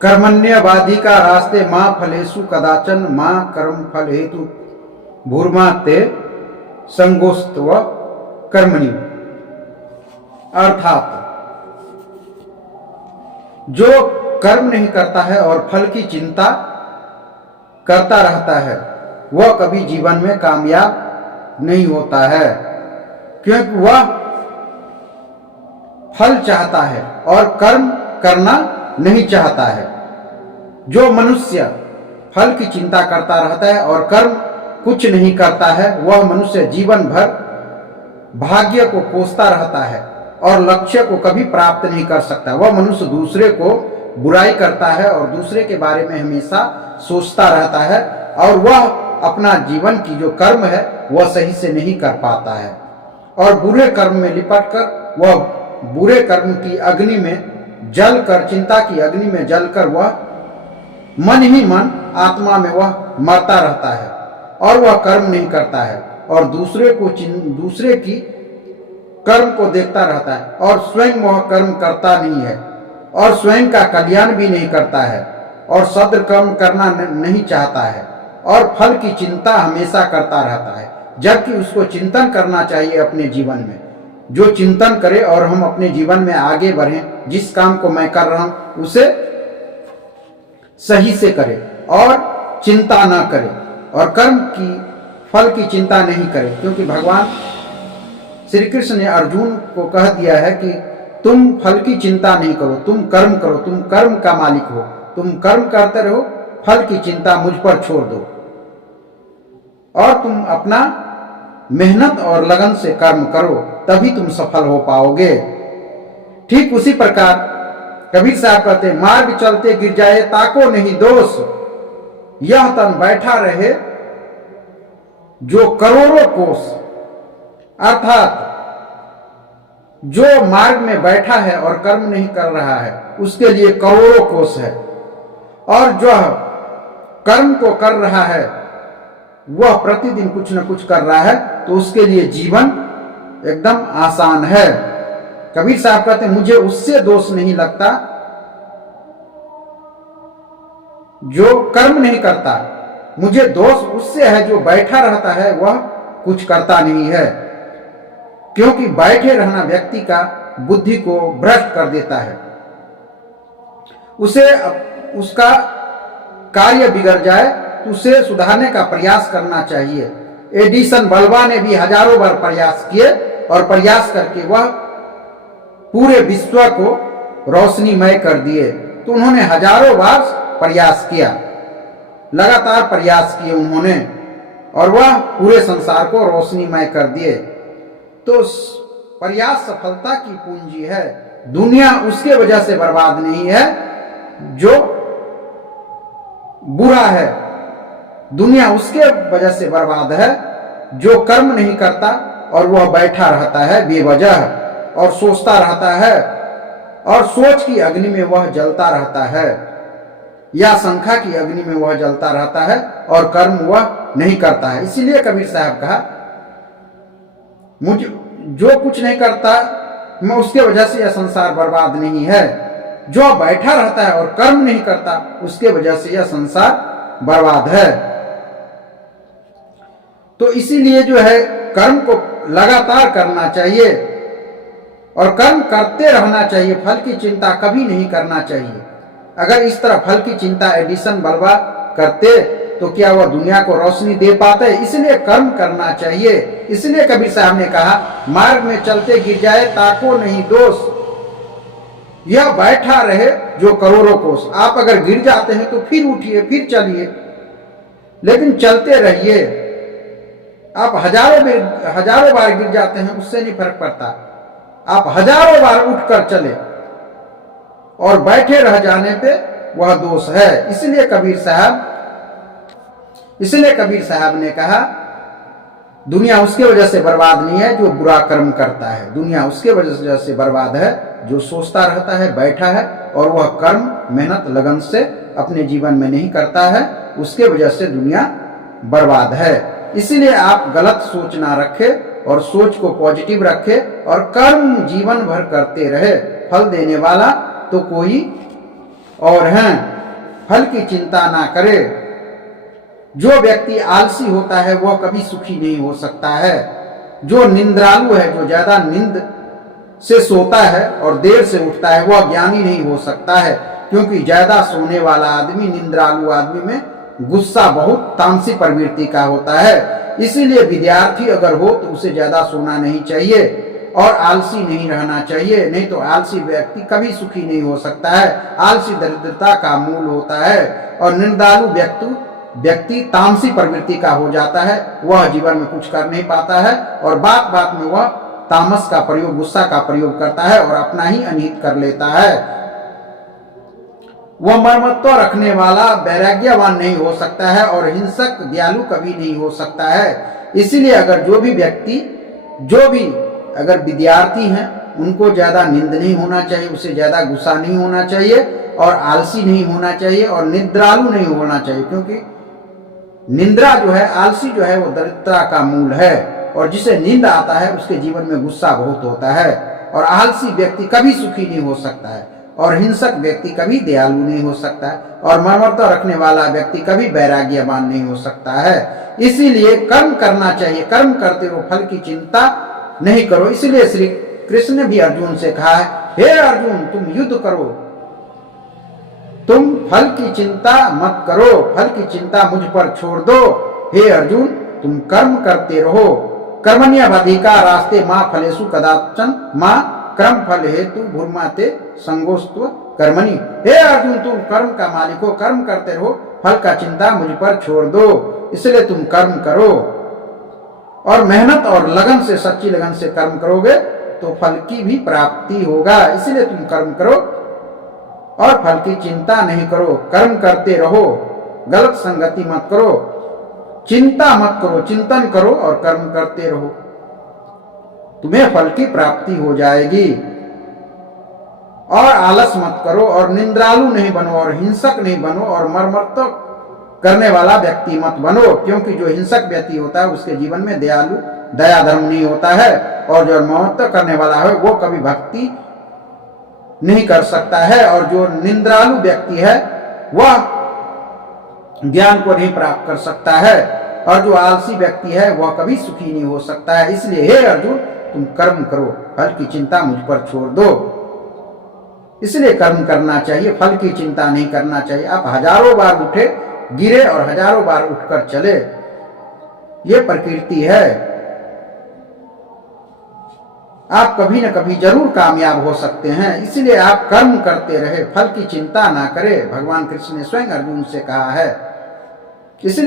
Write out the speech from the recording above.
कर्मण्यवादी का रास्ते माँ फलेषु कदाचन माँ कर्म फल हेतु भूर्मा ते संगोस्तव कर्मणि। अर्थात जो कर्म नहीं करता है और फल की चिंता करता रहता है वह कभी जीवन में कामयाब नहीं होता है, क्योंकि वह फल चाहता है और कर्म करना नहीं चाहता है। जो मनुष्य फल की चिंता करता रहता है और कर्म कुछ नहीं करता है वह मनुष्य जीवन भर भाग्य को कोसता रहता है और लक्ष्य को कभी प्राप्त नहीं कर सकता। वह मनुष्य दूसरे को बुराई करता है और दूसरे के बारे में हमेशा सोचता रहता है और वह अपना जीवन की जो कर्म है वह सही से नहीं कर पाता है और बुरे कर्म में लिपट कर वह बुरे कर्म की अग्नि में जलकर, चिंता की अग्नि में जलकर वह मन ही मन आत्मा में वह मरता रहता है और वह कर्म नहीं करता है और दूसरे की कर्म को देखता रहता है और स्वयं वह कर्म करता नहीं है और स्वयं का कल्याण भी नहीं करता है और सद्कर्म करना नहीं चाहता है और फल की चिंता हमेशा करता रहता है, जबकि उसको चिंतन करना चाहिए अपने जीवन में। जो चिंतन करे और हम अपने जीवन में आगे बढ़ें, जिस काम को मैं कर रहा हूं उसे सही से करे और चिंता ना करे और कर्म की फल की चिंता नहीं करे, क्योंकि भगवान श्री कृष्ण ने अर्जुन को कह दिया है कि तुम फल की चिंता नहीं करो, तुम कर्म करो, तुम कर्म का मालिक हो, तुम कर्म करते रहो, फल की चिंता मुझ पर छोड़ दो और तुम अपना मेहनत और लगन से कर्म करो, तभी तुम सफल हो पाओगे। ठीक उसी प्रकार कबीर साहब कहते हैं, मार्ग चलते गिर जाए ताको नहीं दोष, यह तन बैठा रहे जो करोड़ों कोस। अर्थात जो मार्ग में बैठा है और कर्म नहीं कर रहा है उसके लिए करोड़ों कोस है, और जो कर्म को कर रहा है वह प्रतिदिन कुछ न कुछ कर रहा है तो उसके लिए जीवन एकदम आसान है। कबीर साहब कहते हैं, मुझे उससे दोष नहीं लगता जो कर्म नहीं करता, मुझे दोष उससे है जो बैठा रहता है वह कुछ करता नहीं है, क्योंकि बैठे रहना व्यक्ति का बुद्धि को भ्रष्ट कर देता है। उसे उसका कार्य बिगड़ जाए तो उसे सुधारने का प्रयास करना चाहिए। एडिसन बल्बा ने भी हजारों बार प्रयास किए और प्रयास करके वह पूरे विश्व को रोशनीमय कर दिए। तो उन्होंने हजारों बार प्रयास किया, लगातार प्रयास किए उन्होंने और वह पूरे संसार को रोशनीमय कर दिए। तो प्रयास सफलता की पूंजी है। दुनिया उसके वजह से बर्बाद नहीं है जो बुरा है, दुनिया उसके वजह से बर्बाद है जो कर्म नहीं करता और वह बैठा रहता है बेवजह और सोचता रहता है और सोच की अग्नि में वह जलता रहता है या संख्या की अग्नि में वह जलता रहता है और कर्म वह नहीं करता है। इसीलिए कबीर साहब कहा, मुझे जो कुछ नहीं करता मैं उसके वजह से यह संसार बर्बाद नहीं है, जो बैठा रहता है और कर्म नहीं करता उसके वजह से यह संसार बर्बाद है। तो इसीलिए जो है कर्म को लगातार करना चाहिए और कर्म करते रहना चाहिए, फल की चिंता कभी नहीं करना चाहिए। अगर इस तरह फल की चिंता एडिसन बल्बा करते तो क्या वह दुनिया को रोशनी दे पाते? इसलिए कर्म करना चाहिए। इसलिए कबीर साहब ने कहा, मार्ग में चलते गिर जाए ताको नहीं दोष, यह बैठा रहे जो करोड़ों कोस। आप अगर गिर जाते हैं तो फिर उठिए, फिर चलिए, लेकिन चलते रहिए। आप हजारों बार गिर जाते हैं उससे नहीं फर्क पड़ता, आप हजारों बार उठकर चले और बैठे रह जाने पे वह दोष है। इसलिए कबीर साहब ने कहा, दुनिया उसके वजह से बर्बाद नहीं है जो बुरा कर्म करता है, दुनिया उसके वजह से बर्बाद है जो सोचता रहता है, बैठा है और वह कर्म मेहनत लगन से अपने जीवन में नहीं करता है, उसके वजह से दुनिया बर्बाद है। इसीलिए आप गलत सोच ना रखें और सोच को पॉजिटिव रखें और कर्म जीवन भर करते रहे। फल देने वाला तो कोई और हैं, फल की चिंता ना करे। जो व्यक्ति आलसी होता है वह कभी सुखी नहीं हो सकता है। जो निंद्रालु है, जो ज्यादा नींद से सोता है और देर से उठता है, वह ज्ञानी नहीं हो सकता है, क्योंकि ज्यादा सोने वाला आदमी, निंद्रालु आदमी में गुस्सा बहुत तामसी प्रवृत्ति का होता है। इसीलिए विद्यार्थी अगर हो तो उसे ज्यादा सोना नहीं चाहिए और आलसी नहीं रहना चाहिए, नहीं तो आलसी व्यक्ति कभी सुखी नहीं हो सकता है। आलसी दरिद्रता का मूल होता है और निंद्रालु व्यक्ति तामसी प्रवृत्ति का हो जाता है। वह जीवन में कुछ कर नहीं पाता है और बात बात में वह तामस का प्रयोग, गुस्सा का प्रयोग करता है और अपना ही अनिहित कर लेता है। वह मर्मत्व रखने वाला वैराग्यवान नहीं हो सकता है और हिंसक दयालु कभी नहीं हो सकता है। इसीलिए अगर अगर विद्यार्थी हैं, उनको ज्यादा नींद नहीं होना चाहिए, उसे ज्यादा गुस्सा नहीं होना चाहिए और आलसी नहीं होना चाहिए और निद्रालु नहीं होना चाहिए, क्योंकि निंद्रा जो है, आलसी जो है, वो दरिद्रता का मूल है और जिसे नींद आता है उसके जीवन में गुस्सा बहुत होता है। और आलसी व्यक्ति कभी सुखी नहीं हो सकता है और हिंसक व्यक्ति कभी दयालु नहीं हो सकता है और मर्मत्व रखने वाला व्यक्ति कभी वैराग्यवान नहीं हो सकता है। इसीलिए कर्म करना चाहिए, कर्म करते हो, फल की चिंता नहीं करो। इसलिए श्री कृष्ण ने भी अर्जुन से कहा है, हे अर्जुन, तुम युद्ध करो, तुम फल की चिंता मत करो, फल की चिंता मुझ पर छोड़ दो। हे अर्जुन, तुम कर्म करते रहो। कर्मण्येवाधिका रास्ते माँ फलेषु कदाचन माँ कर्म फल हेतु भूर्माते संगोस्त्व कर्मणि। हे अर्जुन, तुम कर्म का मालिक हो, कर्म करते रहो, फल का चिंता मुझ पर छोड़ दो। इसलिए तुम कर्म करो और मेहनत और लगन से, सच्ची लगन से कर्म करोगे तो फल की भी प्राप्ति होगा। इसलिए तुम कर्म करो और फल की चिंता नहीं करो, कर्म करते रहो, गलत संगति मत करो, चिंता मत करो, चिंतन करो और कर्म करते रहो, तुम्हें फल की प्राप्ति हो जाएगी। और आलस मत करो और निंद्रालु नहीं बनो और हिंसक नहीं बनो और मर्मत्व करने वाला व्यक्ति मत बनो, क्योंकि जो हिंसक व्यक्ति होता है उसके जीवन में दया धर्म नहीं होता है और जो मर्मत्व करने वाला है वो कभी भक्ति नहीं कर सकता है और जो निंद्रालु व्यक्ति है वह ज्ञान को नहीं प्राप्त कर सकता है और जो आलसी व्यक्ति है वह कभी सुखी नहीं हो सकता है। इसलिए हे अर्जुन, तुम कर्म करो, फल की चिंता मुझ पर छोड़ दो। इसलिए कर्म करना चाहिए, फल की चिंता नहीं करना चाहिए। आप हजारों बार उठे, गिरे और हजारों बार उठकर चले, ये प्रकृति है। आप कभी न कभी जरूर कामयाब हो सकते हैं। इसलिए आप कर्म करते रहे, फल की चिंता ना करें। भगवान कृष्ण ने स्वयं अर्जुन से कहा है। इसलिए